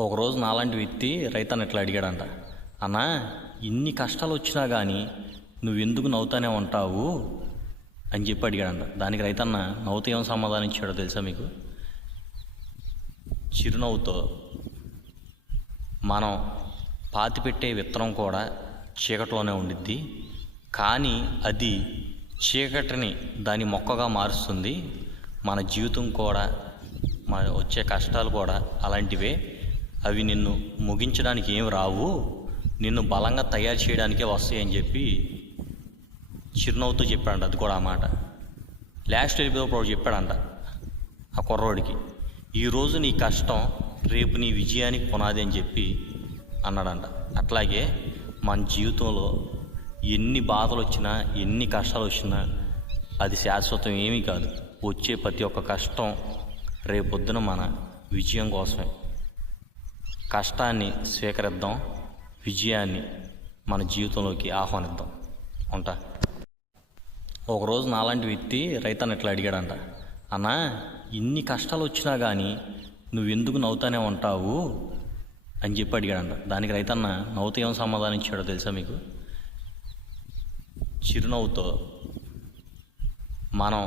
ఒకరోజు నాలాంటి వ్యక్తి రైతన్న ఇట్లా అడిగాడంట, అన్నా ఇన్ని కష్టాలు వచ్చినా కానీ నువ్వెందుకు నవ్వుతానే ఉంటావు అని చెప్పి అడిగాడంట. దానికి రైతన్న నవ్వుతూ ఏం సమాధానం ఇచ్చాడో తెలుసా మీకు? చిరునవ్వుతో, మనం పాతిపెట్టే విత్తనం కూడా చీకటిలోనే ఉండిద్ది, కానీ అది చీకటిని దాని మొక్కగా మారుస్తుంది. మన జీవితం కూడా, మన వచ్చే కష్టాలు కూడా అలాంటివే. అవి నిన్ను ముగించడానికి ఏం రావు, నిన్ను బలంగా తయారు చేయడానికే వస్తాయి అని చెప్పి చిరునవ్వుతో చెప్పాడంట. అది కూడా ఆ మాట లాస్ట్ ఎపిసోడ్ చెప్పాడంట ఆ కుర్రోడికి, ఈరోజు నీ కష్టం రేపు నీ విజయానికి పునాది అని చెప్పి అన్నాడంట. అట్లాగే మన జీవితంలో ఎన్ని బాధలు వచ్చినా, ఎన్ని కష్టాలు వచ్చినా అది శాశ్వతం ఏమీ కాదు. వచ్చే ప్రతి ఒక్క కష్టం రేపొద్దున మన విజయం కోసమే. కష్టాన్ని స్వీకరిద్దాం, విజయాన్ని మన జీవితంలోకి ఆహ్వానిద్దాం. ఉంటా. ఒకరోజు నాలాంటి వ్యక్తి రైతన్న ఇట్లా అడిగాడంట, అన్నా ఇన్ని కష్టాలు వచ్చినా కానీ నువ్వెందుకు నవ్వుతానే ఉంటావు అని చెప్పి అడిగాడంట. దానికి రైతన్న నవ్వుతూ ఏం సమాధానం ఇచ్చాడో తెలుసా మీకు? చిరునవ్వుతో, మనం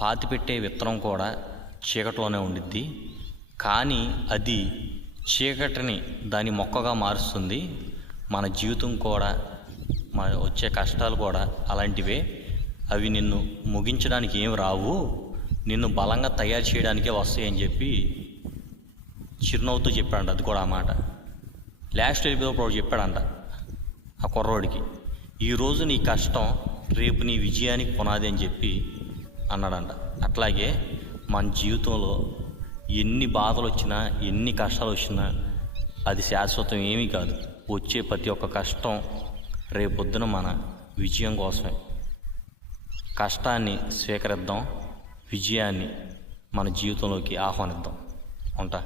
పాతిపెట్టే విత్తనం కూడా చీకటిలోనే ఉండిద్ది, కానీ అది చీకటిని దాని మొక్కగా మారుస్తుంది. మన జీవితం కూడా, మన వచ్చే కష్టాలు కూడా అలాంటివే. అవి నిన్ను ముగించడానికి ఏం రావు, నిన్ను బలంగా తయారు చేయడానికే వస్తాయి అని చెప్పి చిరునవ్వుతో చెప్పాడంట. అది కూడా ఆ మాట లాస్ట్ ఎపిసోడ్ చెప్పాడంట ఆ కుర్రోడికి, ఈరోజు నీ కష్టం రేపు నీ విజయానికి పునాది అని చెప్పి అన్నాడంట. అట్లాగే మన జీవితంలో ఎన్ని బాధలు వచ్చినా, ఎన్ని కష్టాలు వచ్చినా అది శాశ్వతం ఏమీ కాదు. వచ్చే ప్రతి ఒక్క కష్టం రేపొద్దున మన విజయం కోసమే. కష్టాన్ని స్వీకరిద్దాం, విజయాన్ని మన జీవితంలోకి ఆహ్వానిద్దాం. ఉంటా.